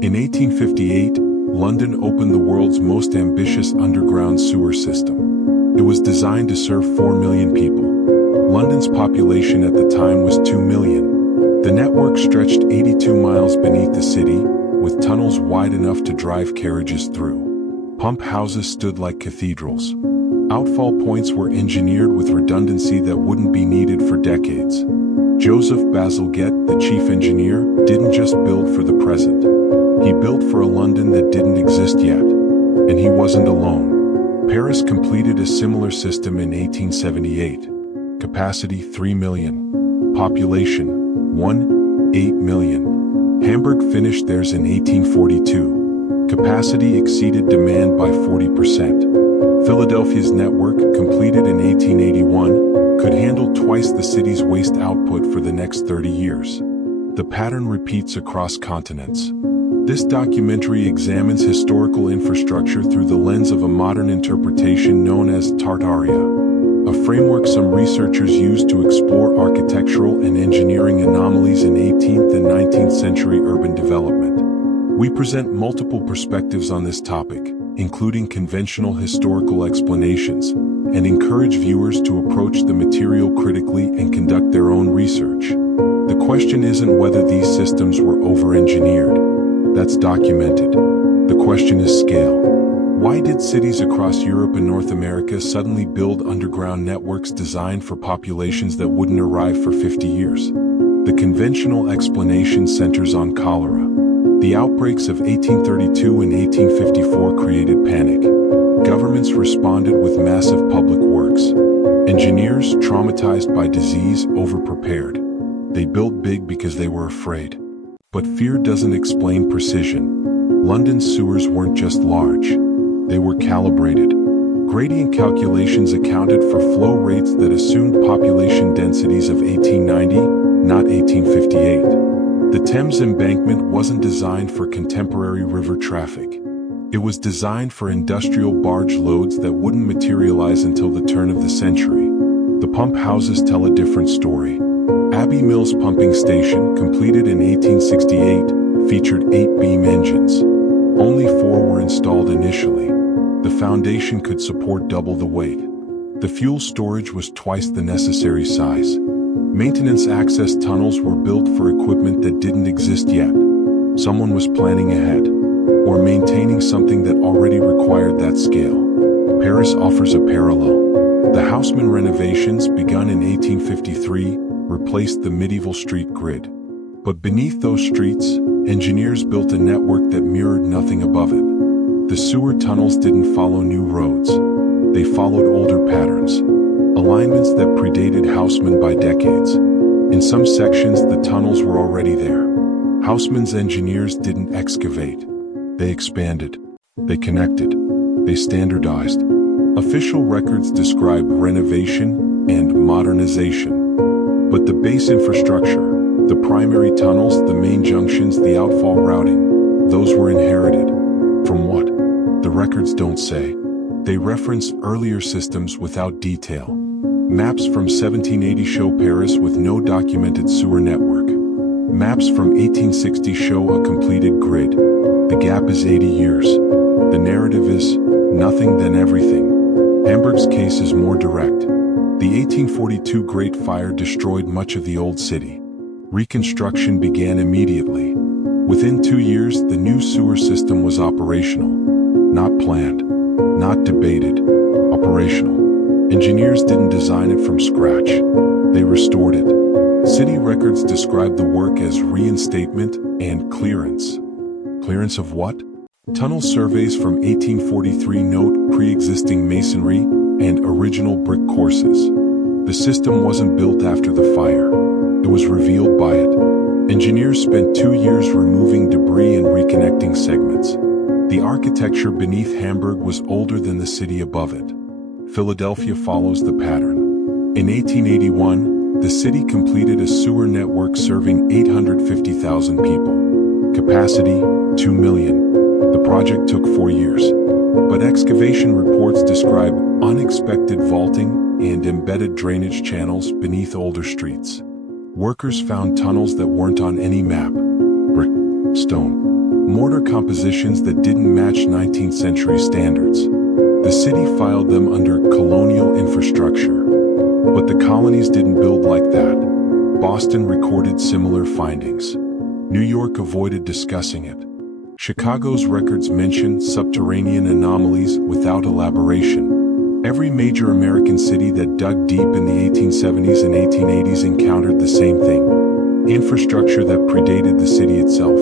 In 1858, London opened the world's most ambitious underground sewer system. It was designed to serve 4 million people. London's population at the time was 2 million. The network stretched 82 miles beneath the city, with tunnels wide enough to drive carriages through. Pump houses stood like cathedrals. Outfall points were engineered with redundancy that wouldn't be needed for decades. Joseph Bazalgette, the chief engineer, didn't just build for the present. He built for a London that didn't exist yet. And he wasn't alone. Paris completed a similar system in 1878. Capacity 3 million. Population 1.8 million. Hamburg finished theirs in 1842. Capacity exceeded demand by 40%. Philadelphia's network, completed in 1881, could handle twice the city's waste output for the next 30 years. The pattern repeats across continents. This documentary examines historical infrastructure through the lens of a modern interpretation known as Tartaria, a framework some researchers use to explore architectural and engineering anomalies in 18th and 19th century urban development. We present multiple perspectives on this topic, including conventional historical explanations, and encourage viewers to approach the material critically and conduct their own research. The question isn't whether these systems were over-engineered. That's documented. The question is scale. Why did cities across Europe and North America suddenly build underground networks designed for populations that wouldn't arrive for 50 years? The conventional explanation centers on cholera. The outbreaks of 1832 and 1854 created panic. Governments responded with massive public works. Engineers, traumatized by disease, overprepared. They built big because they were afraid. But fear doesn't explain precision. London's sewers weren't just large. They were calibrated. Gradient calculations accounted for flow rates that assumed population densities of 1890, not 1858. The Thames embankment wasn't designed for contemporary river traffic. It was designed for industrial barge loads that wouldn't materialize until the turn of the century. The pump houses tell a different story. Abbey Mills Pumping Station, completed in 1868, featured 8 beam engines. Only 4 were installed initially. The foundation could support double the weight. The fuel storage was twice the necessary size. Maintenance access tunnels were built for equipment that didn't exist yet. Someone was planning ahead, or maintaining something that already required that scale. Paris offers a parallel. The Haussmann renovations, begun in 1853, replaced the medieval street grid. But beneath those streets, engineers built a network that mirrored nothing above it. The sewer tunnels didn't follow new roads. They followed older patterns, alignments that predated Haussmann by decades. In some sections, the tunnels were already there. Haussmann's engineers didn't excavate. They expanded. They connected. They standardized. Official records describe renovation and modernization. But the base infrastructure, the primary tunnels, the main junctions, the outfall routing, those were inherited. From what? The records don't say. They reference earlier systems without detail. Maps from 1780 show Paris with no documented sewer network. Maps from 1860 show a completed grid. The gap is 80 years. The narrative is nothing then everything. Hamburg's case is more direct. The 1842 Great Fire destroyed much of the old city. Reconstruction began immediately. Within 2 years, the new sewer system was operational. Not planned, not debated, operational. Engineers didn't design it from scratch. They restored it. City records describe the work as reinstatement and clearance. Clearance of what? Tunnel surveys from 1843 note pre-existing masonry and original brick courses. The system wasn't built after the fire. It was revealed by it. Engineers spent 2 years removing debris and reconnecting segments. The architecture beneath Hamburg was older than the city above it. Philadelphia follows the pattern. In 1881, the city completed a sewer network serving 850,000 people. Capacity, 2 million. The project took 4 years. But excavation reports describe unexpected vaulting and embedded drainage channels beneath older streets. Workers found tunnels that weren't on any map. Brick, stone, mortar compositions that didn't match 19th century standards. The city filed them under colonial infrastructure. But the colonies didn't build like that. Boston recorded similar findings. New York avoided discussing it. Chicago's records mention subterranean anomalies without elaboration. Every major American city that dug deep in the 1870s and 1880s encountered the same thing. Infrastructure that predated the city itself.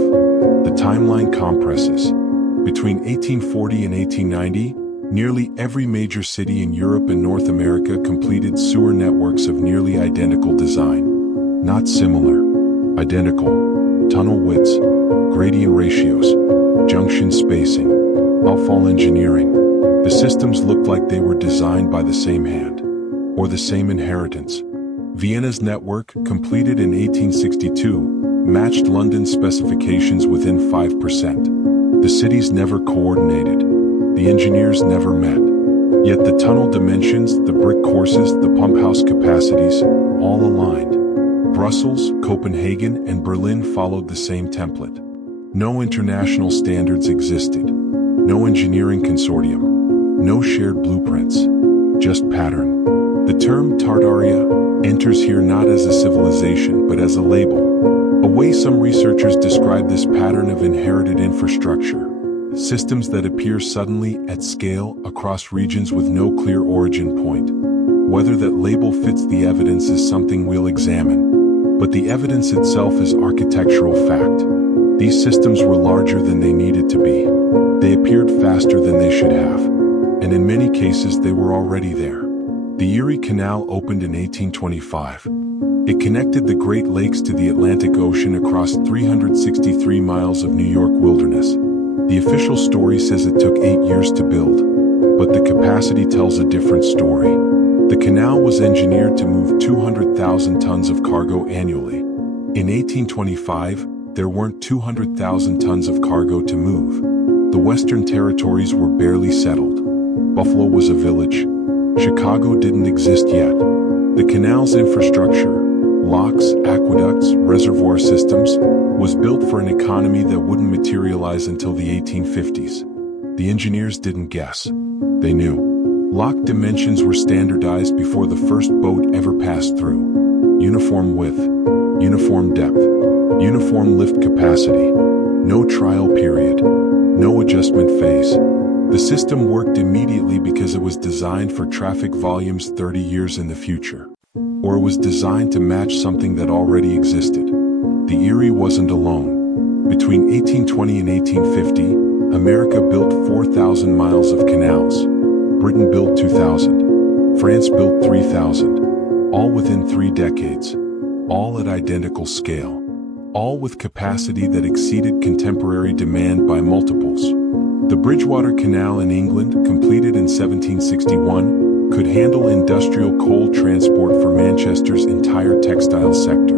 The timeline compresses. Between 1840 and 1890, nearly every major city in Europe and North America completed sewer networks of nearly identical design. Not similar. Identical. Tunnel widths, gradient ratios, junction spacing, outfall engineering. The systems looked like they were designed by the same hand, or the same inheritance. Vienna's network, completed in 1862, matched London's specifications within 5%. The cities never coordinated. The engineers never met. Yet the tunnel dimensions, the brick courses, the pump house capacities, all aligned. Brussels, Copenhagen, and Berlin followed the same template. No international standards existed. No engineering consortium. No shared blueprints. Just pattern. The term Tartaria enters here not as a civilization but as a label. A way some researchers describe this pattern of inherited infrastructure. Systems that appear suddenly at scale across regions with no clear origin point. Whether that label fits the evidence is something we'll examine. But the evidence itself is architectural fact. These systems were larger than they needed to be. They appeared faster than they should have. And in many cases they were already there. The Erie Canal opened in 1825. It connected the Great Lakes to the Atlantic Ocean across 363 miles of New York wilderness. The official story says it took 8 years to build, but the capacity tells a different story. The canal was engineered to move 200,000 tons of cargo annually. In 1825, there weren't 200,000 tons of cargo to move. The Western territories were barely settled. Buffalo was a village. Chicago didn't exist yet. The canal's infrastructure, locks, aqueducts, reservoir systems, was built for an economy that wouldn't materialize until the 1850s. The engineers didn't guess. They knew. Lock dimensions were standardized before the first boat ever passed through. Uniform width, uniform depth, uniform lift capacity. No trial period, no adjustment phase. The system worked immediately because it was designed for traffic volumes 30 years in the future. Or it was designed to match something that already existed. The Erie wasn't alone. Between 1820 and 1850, America built 4,000 miles of canals. Britain built 2,000. France built 3,000. All within 3 decades. All at identical scale. All with capacity that exceeded contemporary demand by multiples. The Bridgewater Canal in England, completed in 1761, could handle industrial coal transport for Manchester's entire textile sector.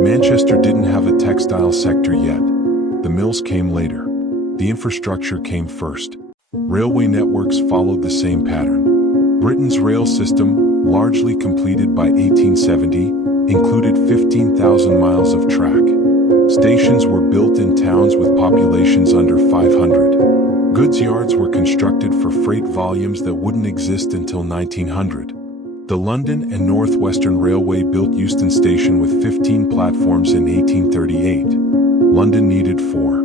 Manchester didn't have a textile sector yet. The mills came later. The infrastructure came first. Railway networks followed the same pattern. Britain's rail system, largely completed by 1870, included 15,000 miles of track. Stations were built in towns with populations under 500. Goods yards were constructed for freight volumes that wouldn't exist until 1900. The London and North Western Railway built Euston Station with 15 platforms in 1838. London needed 4.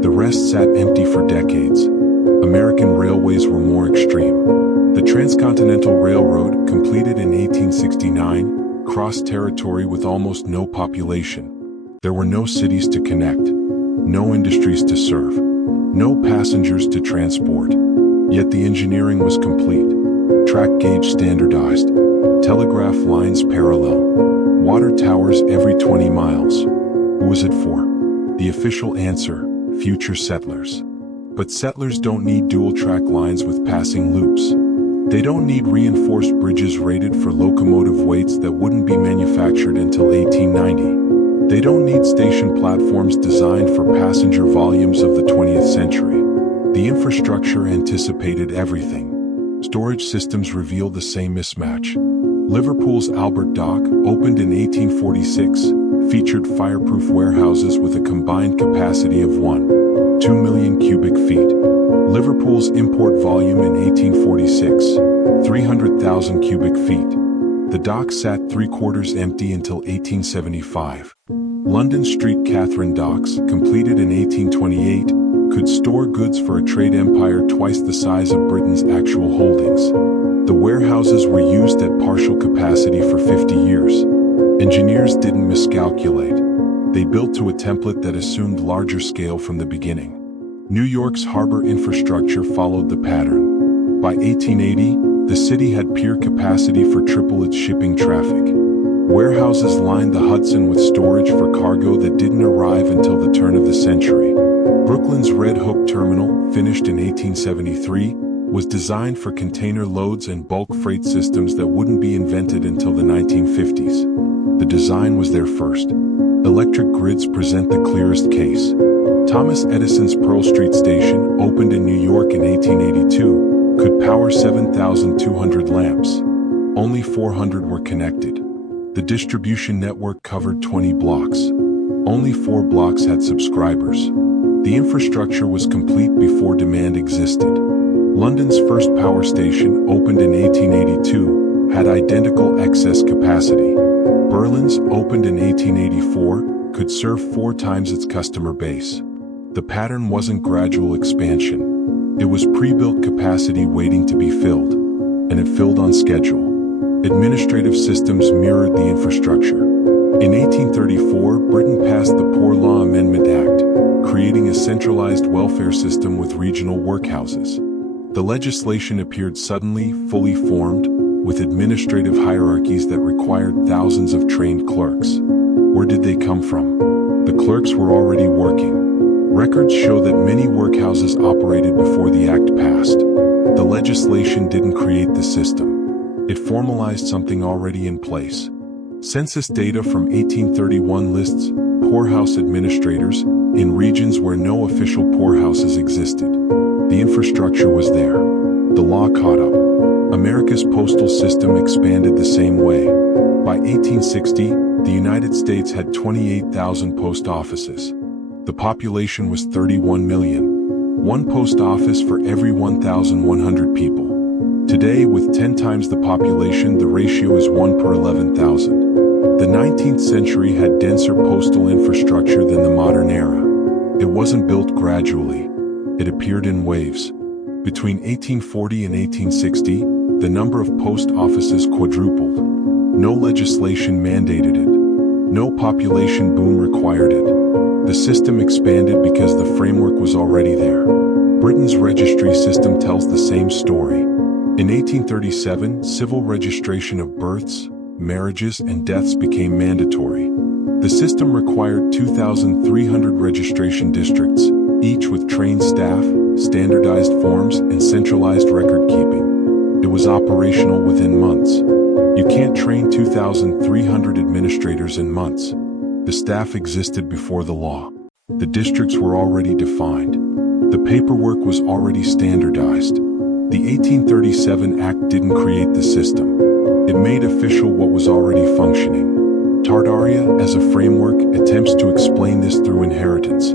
The rest sat empty for decades. American railways were more extreme. The Transcontinental Railroad, completed in 1869, crossed territory with almost no population. There were no cities to connect, no industries to serve, no passengers to transport. Yet the engineering was complete. Track gauge standardized. Telegraph lines parallel. Water towers every 20 miles. Who was it for? The official answer, future settlers. But settlers don't need dual-track lines with passing loops. They don't need reinforced bridges rated for locomotive weights that wouldn't be manufactured until 1890. They don't need station platforms designed for passenger volumes of the 20th century. The infrastructure anticipated everything. Storage systems reveal the same mismatch. Liverpool's Albert Dock, opened in 1846, featured fireproof warehouses with a combined capacity of 1 2 million cubic feet. Liverpool's import volume in 1846, 300,000 cubic feet. The dock sat three-quarters empty until 1875. London Street Catherine Docks, completed in 1828, could store goods for a trade empire twice the size of Britain's actual holdings. The warehouses were used at partial capacity for 50 years. Engineers didn't miscalculate. They built to a template that assumed larger scale from the beginning. New York's harbor infrastructure followed the pattern. By 1880, the city had pier capacity for triple its shipping traffic. Warehouses lined the Hudson with storage for cargo that didn't arrive until the turn of the century. Brooklyn's Red Hook Terminal, finished in 1873, was designed for container loads and bulk freight systems that wouldn't be invented until the 1950s. The design was there first. Electric grids present the clearest case. Thomas Edison's Pearl Street Station, opened in New York in 1882, could power 7,200 lamps. Only 400 were connected. The distribution network covered 20 blocks. Only 4 blocks had subscribers. The infrastructure was complete before demand existed. London's first power station, opened in 1882, had identical excess capacity. Berlin's, opened in 1884, could serve 4 times its customer base. The pattern wasn't gradual expansion. It was pre-built capacity waiting to be filled, and it filled on schedule. Administrative systems mirrored the infrastructure. In 1834, Britain passed the Poor Law Amendment Act, creating a centralized welfare system with regional workhouses. The legislation appeared suddenly, fully formed, with administrative hierarchies that required thousands of trained clerks. Where did they come from? The clerks were already working. Records show that many workhouses operated before the act passed. The legislation didn't create the system. It formalized something already in place. Census data from 1831 lists poorhouse administrators in regions where no official poorhouses existed. The infrastructure was there. The law caught up. America's postal system expanded the same way. By 1860, the United States had 28,000 post offices. The population was 31 million. One post office for every 1,100 people. Today, with 10 times the population, the ratio is 1 per 11,000. The 19th century had denser postal infrastructure than the modern era. It wasn't built gradually. It appeared in waves. Between 1840 and 1860, the number of post offices quadrupled. No legislation mandated it. No population boom required it. The system expanded because the framework was already there. Britain's registry system tells the same story. In 1837, civil registration of births, marriages, and deaths became mandatory. The system required 2,300 registration districts, each with trained staff, standardized forms, and centralized record keeping. It was operational within months. You can't train 2,300 administrators in months. The staff existed before the law. The districts were already defined. The paperwork was already standardized. The 1837 Act didn't create the system. It made official what was already functioning. Tartaria, as a framework, attempts to explain this through inheritance.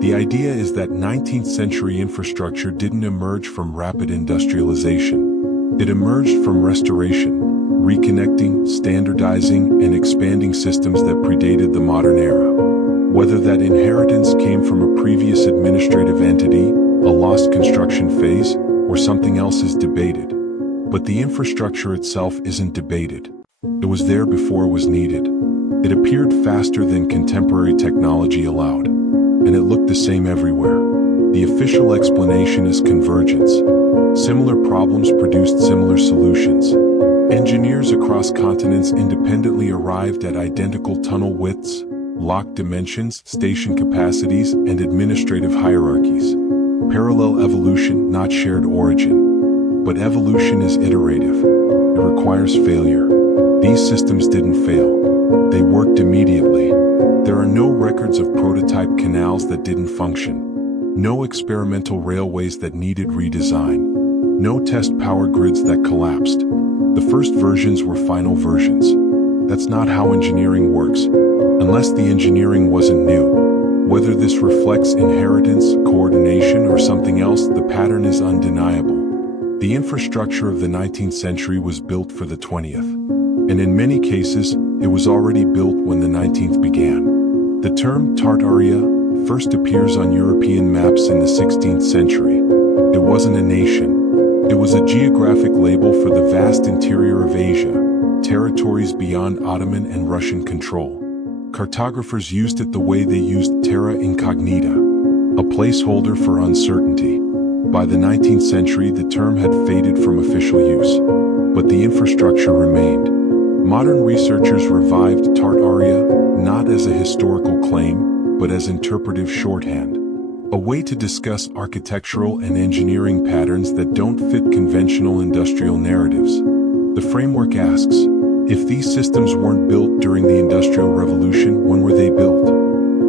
The idea is that 19th century infrastructure didn't emerge from rapid industrialization. It emerged from restoration, reconnecting, standardizing, and expanding systems that predated the modern era. Whether that inheritance came from a previous administrative entity, a lost construction phase, or something else is debated. But the infrastructure itself isn't debated. It was there before it was needed. It appeared faster than contemporary technology allowed. And it looked the same everywhere. The official explanation is convergence. Similar problems produced similar solutions. Engineers across continents independently arrived at identical tunnel widths, locked dimensions, station capacities, and administrative hierarchies. Parallel evolution, not shared origin. But evolution is iterative. It requires failure. These systems didn't fail. They worked immediately. There are no records of prototype canals that didn't function. No experimental railways that needed redesign. No test power grids that collapsed. The first versions were final versions. That's not how engineering works, unless the engineering wasn't new. Whether this reflects inheritance, coordination, or something else, the pattern is undeniable. The infrastructure of the 19th century was built for the 20th. And in many cases, it was already built when the 19th began. The term Tartaria first appears on European maps in the 16th century. It wasn't a nation. It was a geographic label for the vast interior of Asia, territories beyond Ottoman and Russian control. Cartographers used it the way they used terra incognita, a placeholder for uncertainty. By the 19th century, the term had faded from official use, but the infrastructure remained. Modern researchers revived Tartaria not as a historical claim, but as interpretive shorthand, a way to discuss architectural and engineering patterns that don't fit conventional industrial narratives. The framework asks, if these systems weren't built during the Industrial Revolution, when were they built?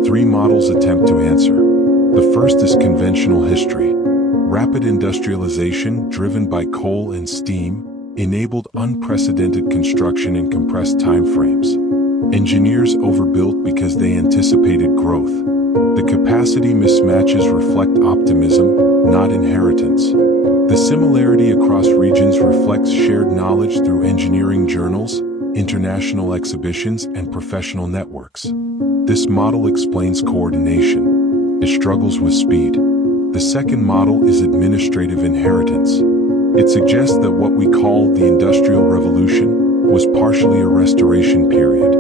3 models attempt to answer. The first is conventional history. Rapid industrialization, driven by coal and steam, enabled unprecedented construction in compressed timeframes. Engineers overbuilt because they anticipated growth. The capacity mismatches reflect optimism, not inheritance. The similarity across regions reflects shared knowledge through engineering journals, international exhibitions, and professional networks. This model explains coordination. It struggles with speed. The second model is administrative inheritance. It suggests that what we call the Industrial Revolution was partially a restoration period.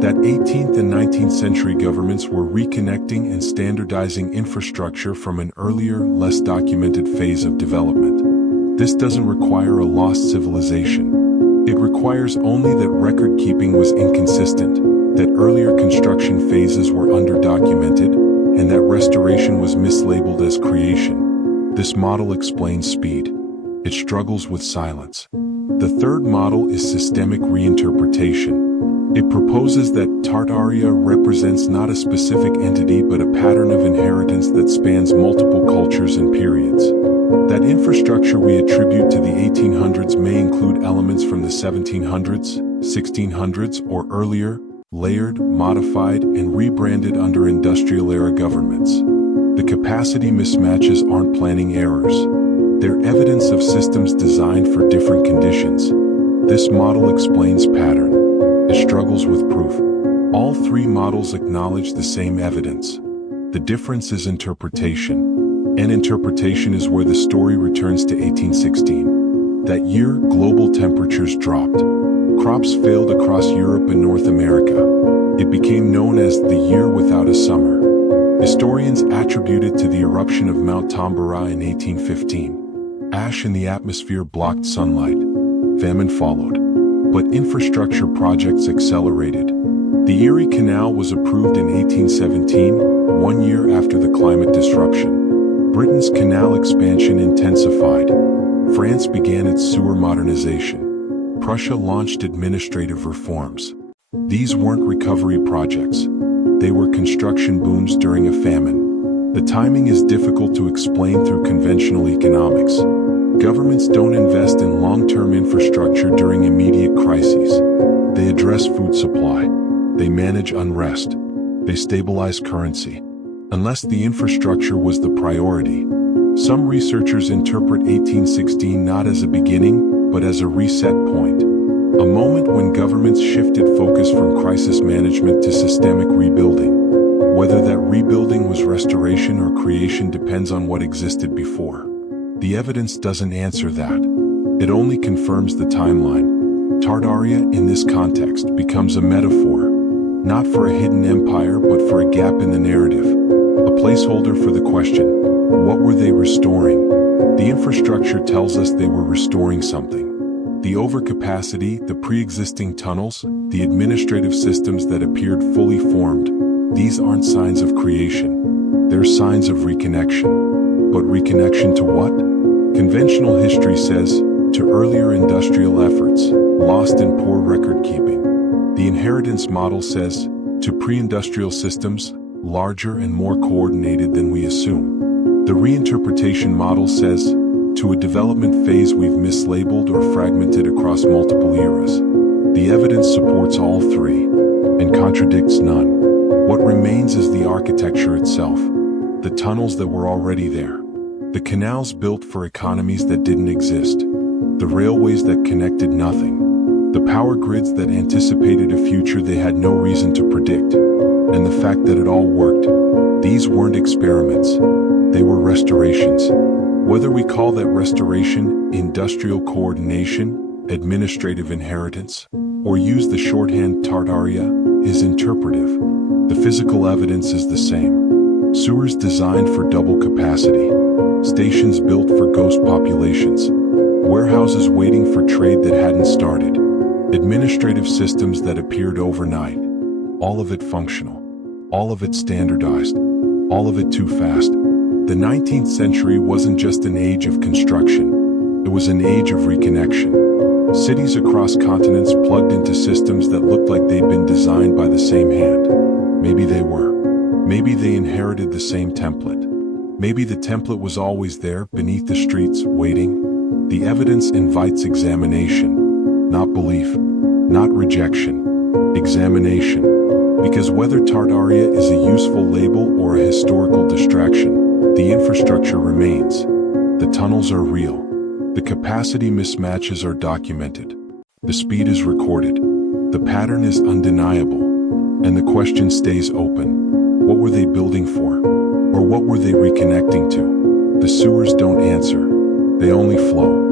That 18th and 19th century governments were reconnecting and standardizing infrastructure from an earlier, less documented phase of development. This doesn't require a lost civilization. It requires only that record-keeping was inconsistent, that earlier construction phases were underdocumented, and that restoration was mislabeled as creation. This model explains speed. It struggles with silence. The third model is systemic reinterpretation. It proposes that Tartaria represents not a specific entity but a pattern of inheritance that spans multiple cultures and periods. That infrastructure we attribute to the 1800s may include elements from the 1700s, 1600s, or earlier, layered, modified, and rebranded under industrial-era governments. The capacity mismatches aren't planning errors. They're evidence of systems designed for different conditions. This model explains pattern. It struggles with proof. All 3 models acknowledge the same evidence. The difference is interpretation. And interpretation is where the story returns to 1816. That year, global temperatures dropped. Crops failed across Europe and North America. It became known as the year without a summer. Historians attribute it to the eruption of Mount Tambora in 1815. Ash in the atmosphere blocked sunlight. Famine followed. But infrastructure projects accelerated. The Erie Canal was approved in 1817, 1 year after the climate disruption. Britain's canal expansion intensified. France began its sewer modernization. Prussia launched administrative reforms. These weren't recovery projects. They were construction booms during a famine. The timing is difficult to explain through conventional economics. Governments don't invest in long-term infrastructure during immediate crises. They address food supply. They manage unrest. They stabilize currency. Unless the infrastructure was the priority. Some researchers interpret 1816 not as a beginning, but as a reset point. A moment when governments shifted focus from crisis management to systemic rebuilding. Whether that rebuilding was restoration or creation depends on what existed before. The evidence doesn't answer that. It only confirms the timeline. Tartaria, in this context, becomes a metaphor, not for a hidden empire but for a gap in the narrative. A placeholder for the question, what were they restoring? The infrastructure tells us they were restoring something. The overcapacity, the pre-existing tunnels, the administrative systems that appeared fully formed, these aren't signs of creation. They're signs of reconnection. But reconnection to what? Conventional history says, to earlier industrial efforts, lost in poor record-keeping. The inheritance model says, to pre-industrial systems, larger and more coordinated than we assume. The reinterpretation model says, to a development phase we've mislabeled or fragmented across multiple eras. The evidence supports all 3 and contradicts none. What remains is the architecture itself, the tunnels that were already there, the canals built for economies that didn't exist, the railways that connected nothing, the power grids that anticipated a future they had no reason to predict, and the fact that it all worked. These weren't experiments, they were restorations. Whether we call that restoration industrial coordination, administrative inheritance, or use the shorthand Tartaria, is interpretive. The physical evidence is the same. Sewers designed for double capacity, stations built for ghost populations, warehouses waiting for trade that hadn't started, administrative systems that appeared overnight. All of it functional, all of it standardized, all of it too fast. The 19th century wasn't just an age of construction, it was an age of reconnection. Cities across continents plugged into systems that looked like they'd been designed by the same hand. Maybe they were. Maybe they inherited the same template. Maybe the template was always there, beneath the streets, waiting. The evidence invites examination, not belief, not rejection, examination. Because whether Tartaria is a useful label or a historical distraction, the infrastructure remains. The tunnels are real. The capacity mismatches are documented. The speed is recorded. The pattern is undeniable. And the question stays open. What were they building for? Or what were they reconnecting to? The sewers don't answer. They only flow.